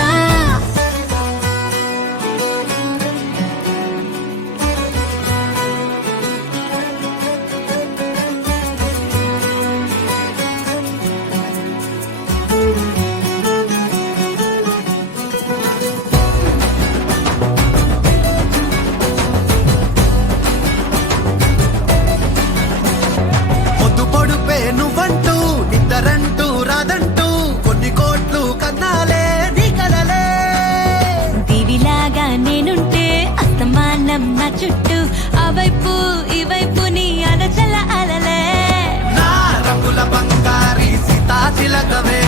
పొద్దు పొడుపే నువ్వంటూ నిద్దరంటూ రాదంటూ కొన్ని కోట్లు కన్నాలే నీ కలలే దివిలాగా నేనుంటే అస్తమానం నా చుట్టూ ఆ వైపు ఈ వైపు నీ అరచల అలలే నా రంగుల బంగారి సీతాచిలకవే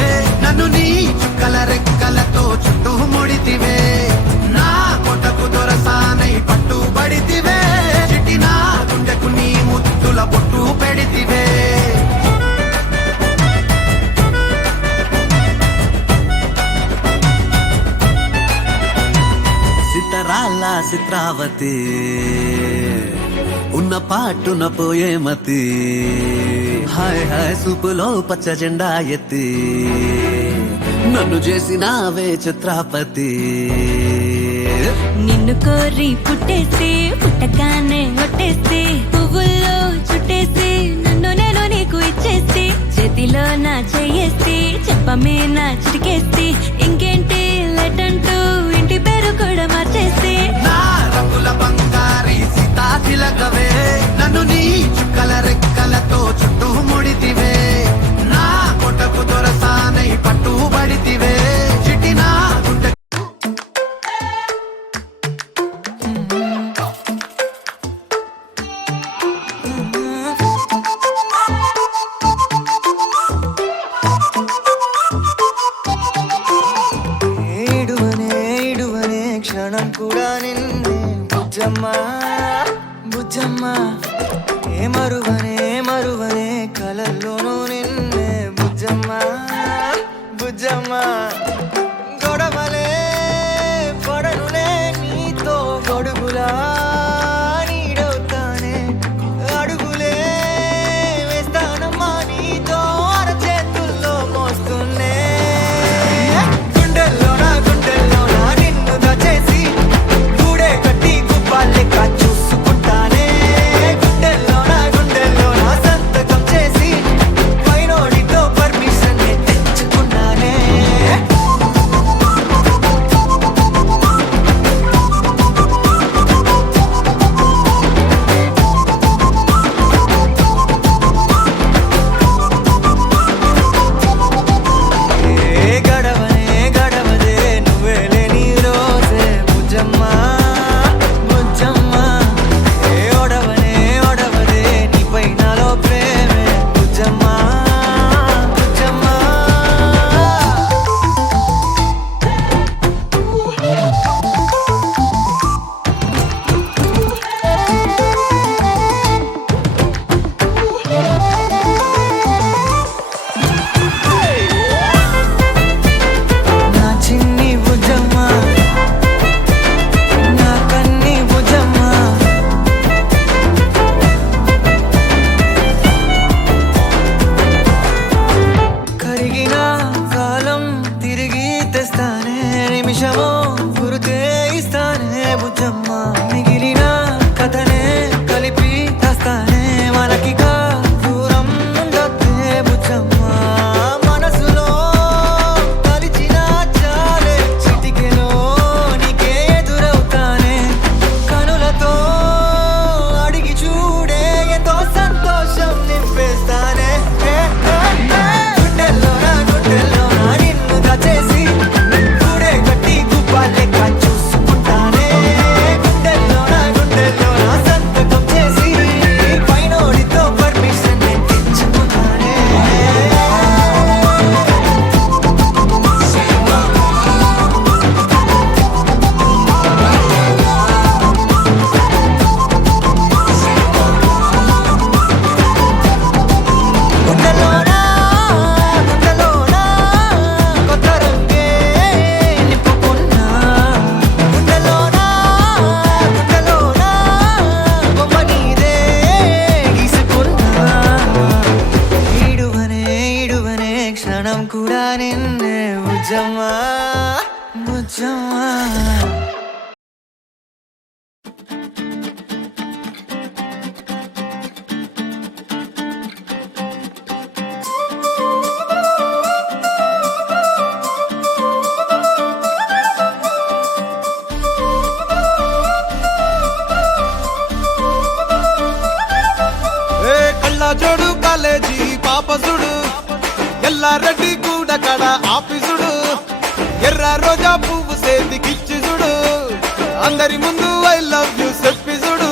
నన్ను నీ చుక్కల రెక్కలతో చుట్టూ ముడితివే నా కొట్టకు దొరసానై పట్టుబడితివే చిటి నా గుండెకు నీ ముద్దుల పొట్టు పెడితివే సితరాల చిత్రావతి ఉన్న పాటున పోయే మతి హాయ్ హాయ్ సూపులో పచ్చ జెండా ఎత్తి నన్ను చేసినావే చిత్రాపతి నిన్ను కోరి పుట్టేసి పుట్టగానే ఒట్టేసి పువ్వుల్లో చుట్టేసి నన్ను నేను నీకు ఇచ్చేసి చేతిలో నా చెయ్యేసి చెప్పమే నా చిటికేసి ఇంకేంటి లెటంటూ ఇంటి పేరు కూడా మార్చేసి నా రంగుల బంగారి సీతాచిలకవే నన్ను నీ చుక్కల రెక్కలతో చుట్టూ ముడితివే నా కొట్టకు దొరసానై పట్టుబడితివే చిటి నా గుండె ఇడువనే క్షణం కూడా నిన్నే బుజ్జమ్మా బుజ్జమ్మా ఏ మరువనే కలల్లోనూ నిన్నే బుజ్జమ్మా బుజ్జమ్మా గొడవలే పడనులే నీతో గొడుగులా నీడవుతానే అడుగులే వేస్తానమ్మా నీతో అరచేతుల్లో మోస్తున్నే గుండెల్లోనా నిన్ను దచేసి గూడే కట్టి గుప్పాలెక్క చూసుకుంటానే గుండెల్లోనా సంతకం చేసి పైనోడితో పర్మిషన్ తెచ్చుకున్నానే జోడు కాలేజీ పాపసుడు ఎల్లారెడ్డి కూడా కడ ఆఫీసుడు ఎర్ర రోజా పువ్వు సేతికిచ్చి చూడు అందరి ముందు ఐ లవ్ యూ చెప్పి చూడు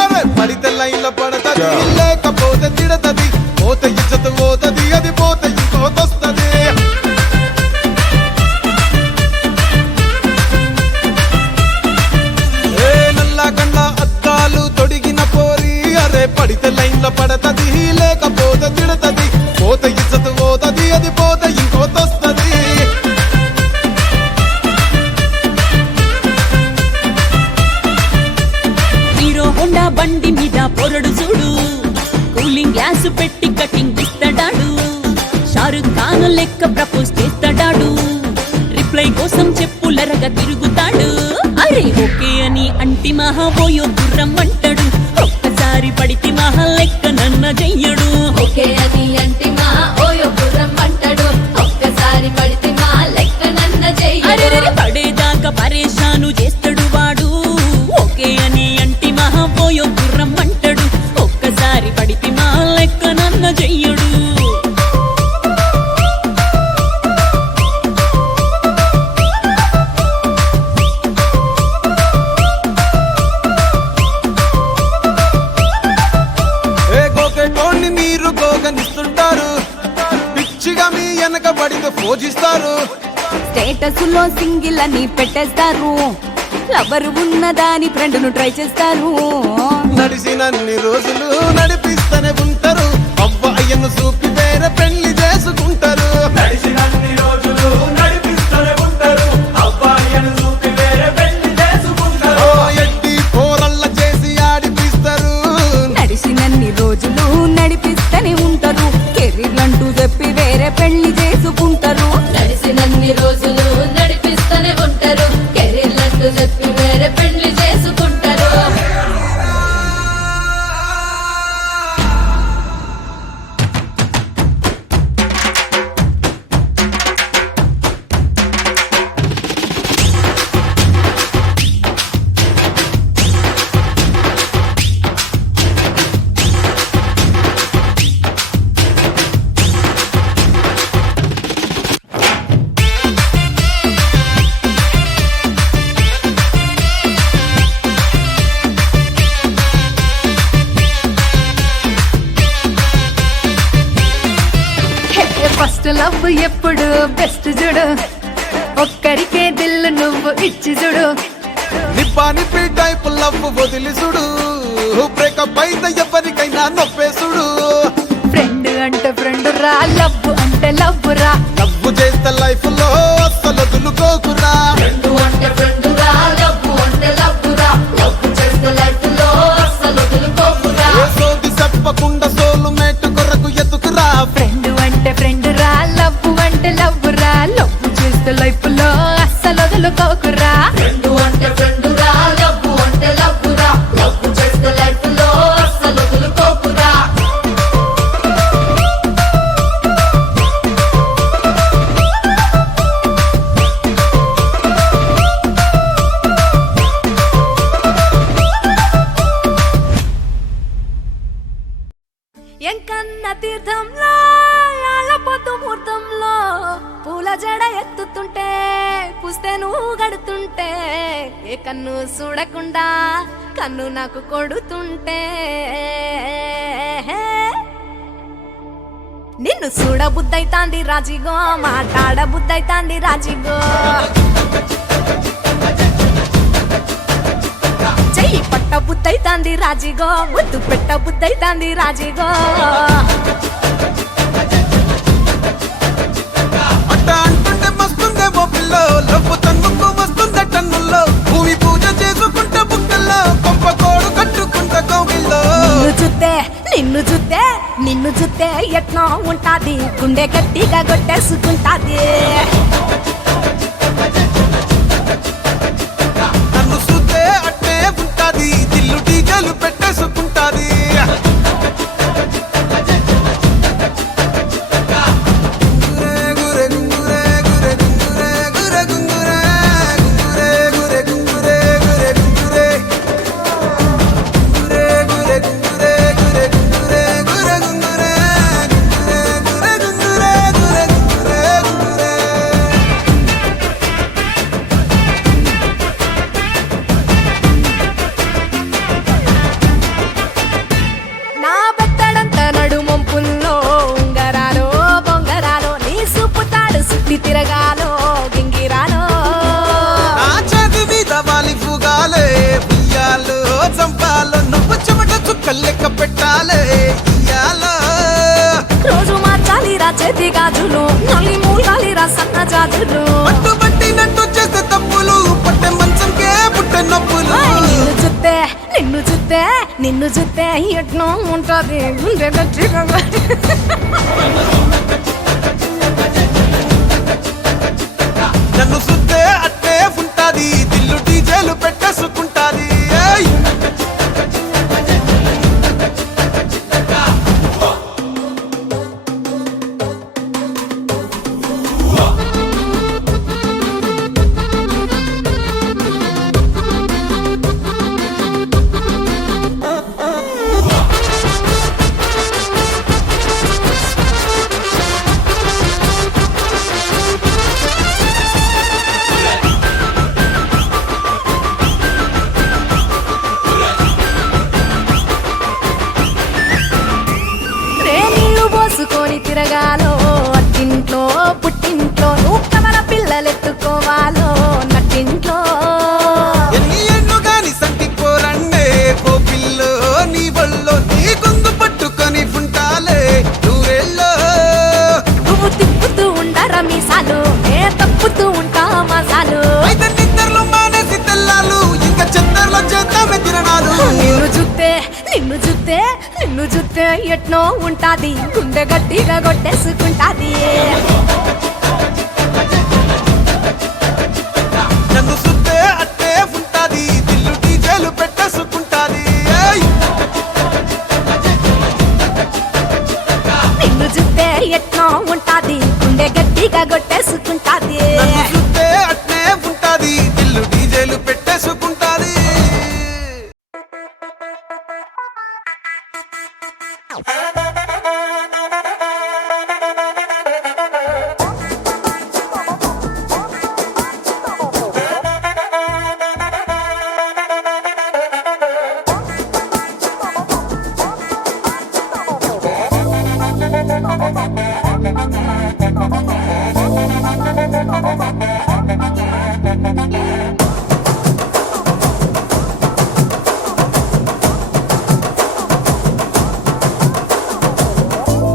అరే పడితే లైన్లో పడతది లేకపోతే తిడతది పోతే ఇచ్చత పోతది అది పోతే ఇంకోతొస్తది నల్లగండ్ల అద్దాలు తొడిగిన పోరి అరే పడితే లైన్లో పడతది లేకపోతే తిడతది పోతే ఇచ్చత పోతది అది పోతే ఇంకోతొస్తది హీరో హోండా బండి మీద పొరడు చూడు కూలింగ్ గ్లాస్ పెట్టి కటింగ్ ఇస్తాడాడు షారుఖ్ ఖాన్ లెక్క ప్రపోజ్ చేస్తాడాడు రిప్లై కోసం చెప్పులరగా తిరుగుతాడు అరే ఓకే అని అంటి మహాబోయో గుర్రం అంటాడు ఒక్కసారి పడితే మహా లెక్క నన్న చెయ్యడు ఓకే అని అంటి మా ఓయో గుర్రం అంటాడు ఒక్కసారి పడితే మా లెక్క నన్న అరే చెయ్యడు పడేదాకా పరేషాను చేస్తాడు వాడు ఓకే అని అంటి మహాబోయో గుర్రం అంటాడు ఒక్కసారి పడితే మా లెక్క నన్న చెయ్యడు గోకెటోన్ని మీరు గోగనిస్తుంటారు పిచ్చిగా మీ వెనక పడితే పూజిస్తారు స్టేటస్ లో సింగిల్ అని పెట్టేస్తారు లవర్ ఉన్నదాని ఫ్రెండ్ ను ట్రై చేస్తారు నడిచినన్ని రోజులు నడిపిస్తూనే ఉంటారు అబ్బాయిను చూపి వేరే పెళ్లి చేసుకుంటారు నడిచినన్ని రోజులు నడిపిస్తూనే ఉంటారు అబ్బాయిను చూపి వేరే పెళ్లి చేసుకుంటారు ఎడ్డి పోరల్ల చేసి ఆడిపిస్తారు నడిచినన్ని రోజులు నడిపిస్తూనే ఉంటారు కెరీర్ అంటూ చెప్పి వేరే పెళ్లి చేసుకుంటారు నడిసినన్ని రోజులు నడిపిస్తూనే ఉంటారు కెరీర్లంటూ చెప్పి వేరే పెళ్లి చేసుకుంటారు ఫస్ట్ లవ్ ఎప్పుడు బెస్ట్ చూడు ఒక్కరికే దిల్లు నువ్వు ఇచ్చి చూడు నిప్పానిపి టైప్ లవ్ వదిలి చూడు బ్రేకప్ అయితే ఎవరికైనా నొప్పేసుడు ఫ్రెండ్ అంటే ఫ్రెండ్ రా లవ్ అంటే లవ్ రా లవ్ చేస్తే లైఫ్ లో అస్సలు వదులుకోకురా ఫ్రెండు అంటే ఫ్రెండు రా లవ్వు అంటే లవ్వు రా లవ్వు చేస్తే లైఫ్ లో అస్సలు వదులుకోకురా ఏ సోది చెప్పకుండా సోలు మేటు కొరకు ఎతుకురా ఫ్రెండ్ అంటే ఫ్రెండ్ రా లవ్ అంటే లవ్ రా లవ్ చేస్తే లైఫ్ లో అస్సలు వదులుకోకురా ఫ్రెండు అంటే ఫ్రెండు రా లవ్వు అంటే లవ్వు రా లవ్వు చేస్తే లైఫ్ లో అస్సలు వదులుకోకురా ఎంకన్న తీర్థంలో పొద్దు ముహూర్తంలో పూల జడ ఎత్తుతుంటే పుస్తే నువ్వు గడుతుంటే ఏ కన్ను చూడకుండా కన్ను నాకు కొడుతుంటే నిన్ను చూడ బుద్ధైతాంది రాజిగో మాట్లాడ బుద్ధైతాంది రాజిగో చెయ్యి పట్ట బుద్ధైతాంది రాజిగో ముద్దు పెట్ట బుద్ధైతాంది రాజిగో అట్ట అంటుంటే మస్తుందేమో పిల్లో లవ్వు తన్నుకు వస్తుందే టన్నుల్లో భూమి పూజ చేసుకుంటే బుక్కల్లో కొంప కోడు కట్టుకుంటే కౌగిల్లో నిన్ను చూస్తే ఎట్లా ఉంటాది గుండె గట్టిగా కొట్టేసుకుంటాది ఇయ్యాలే ఇయ్యాలో రోజు మార్చాలి రా చేతి గాజులు నల్లి మూలాలి రా సన్న జాజులు పట్టు పట్టినట్టు చేస్తే తప్పులు పట్టే మంచంకే పుట్టే నొప్పులు నిన్ను చూస్తే ఎట్నో ఉంటది గుండె గట్టిగా నన్ను సుత్తే అట్టే ఉంటాది దిల్లు డీజేలు పెట్టేసుకుంటాది ఏయ్! నీళ్లు పోసుకొని తిరగాలో అట్టింట్లో పుట్టింట్లో నువ్వు కవల పిల్లలెత్తుకోవాలో నట్టింట్లో ఎన్ని ఎన్ను గాని సంటిపోరండే కోపిల్లో నీ వల్లో నీ గొంతు పట్టుకొని ఉంటాలే నూరెల్లో నువ్వు తిప్పుతూ ఉండరా మీసాలు ఏ తప్పుతూ ఉంటా మసాలు అయితే నిద్రలో మానేసి తెల్లాలు ఇంకా చెత్తర్లో చేద్దామే తిరణాలు నిన్ను చూస్తే ఎట్నో ఉంటాది గుండె గట్టిగా కొట్టేసుకుంటాది నన్ను సుత్తే అట్టే ఉంటాది దిల్లు డీజేలు పెట్టేసుకుంటాది ఏయ్! నిన్ను చూస్తే ఎట్నో ఉంటాది గుండె గట్టిగా కొట్టేసుకుంటాది నన్ను సుత్తే అట్నే ఉంటాది దిల్లు డీజేలు పెట్టేసుకుంటాది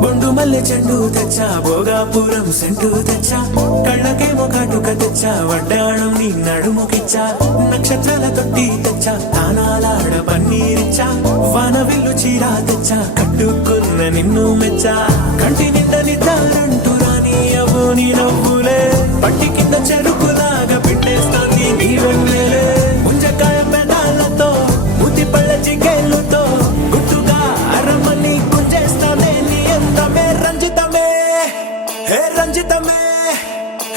బొండు మల్లె చెండు తెచ్చా భోగాపురం సెంటు తెచ్చా కళ్ళకేమో కాటుక తెచ్చా వడ్డాణం నీ నడుముకిచ్చా నక్షత్రాల తొట్టి తెచ్చా తానాలాడ పన్నీరిచ్చా వాన విల్లు చీరా తెచ్చా కట్టుకున్న నిన్ను మెచ్చా కంటి నిండా నిద్దారంటూ రాని అవ్వు నీ నవ్వులే పట్టి కింద చెరుకులాగా పిండేస్తాంది నీ వెన్నెలే ముంజకాయ పెదాలతో మూతి పళ్ళ జిగేళ్ళతో గుట్టుగా అరమని గుంజేస్తానే నీ అందమే రంజితమే హే రంజితమే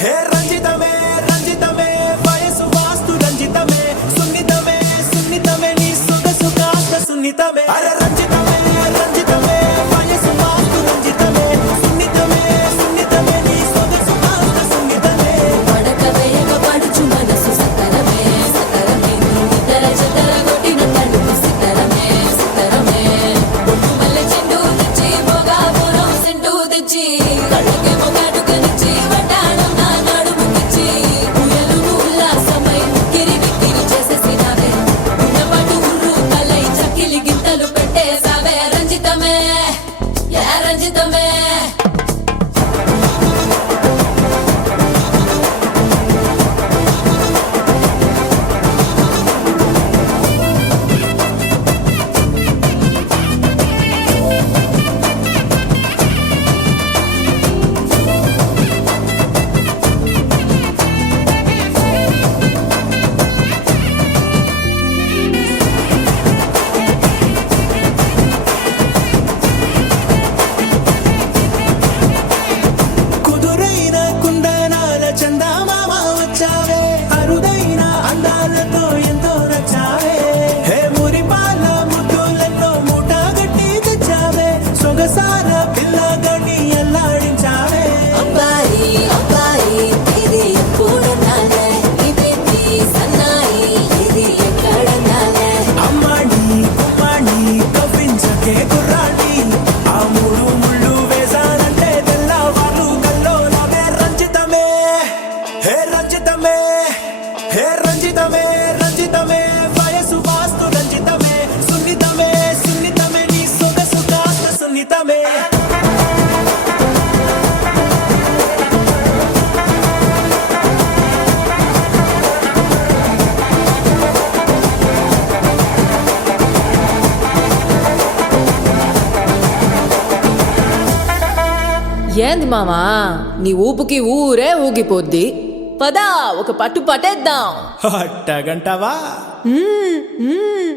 హే రంజితమే రంజితమే వయసు వాస్తు రంజితమే సున్నితమే సున్నితమే నీ సొగసు కాస్త సున్నితమే అరే రంజితమే రంజితమే వయసు వాస్తు రంజితమే సున్నితమే సున్నితమే నీ సొగసు కాస్త సున్నితమే పడక వేగ పడుచు మనసు సతరమే సతరమే ఇతర చెతర కొట్టిన తలుపు సితరమే సితరమే బొట్టు మల్లె చెండు తెచ్చి భోగాపురం సెంటు తెచ్చి కళ్ళకేమో కాటుకనిచ్చి వడ్డాణం నా నడుముకిచ్చి ఉయ్యలు ఉల్లాసమై కిరి బిక్కిరి చేసేసినావే ఉన్నపాటు ఉర్రు తలై చక్కిలి గింతలు పెట్టే ఏంది మామా నీ ఊపుకి ఊరే ఊగిపోద్ది పదా ఒక పట్టు పట్టేద్దాం అట్టగంటావా మ్మ్, మ్మ్.